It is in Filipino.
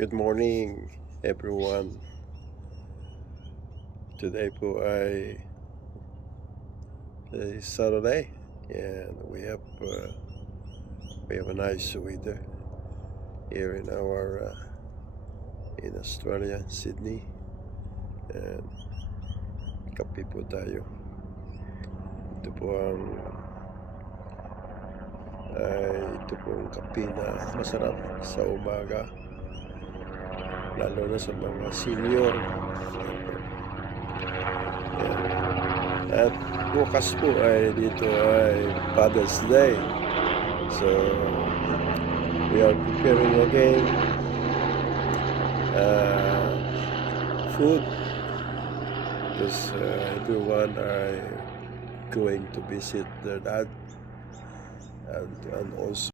Good morning, everyone. Today po ay Saturday and we have a nice weather here in Australia, Sydney. And kape po tayo. Ito po ang kape na masarap sa umaga, lalo na sa mga senior. At bukas po dito ay Father's Day. So we are preparing again food because everyone are going to visit their dad, and also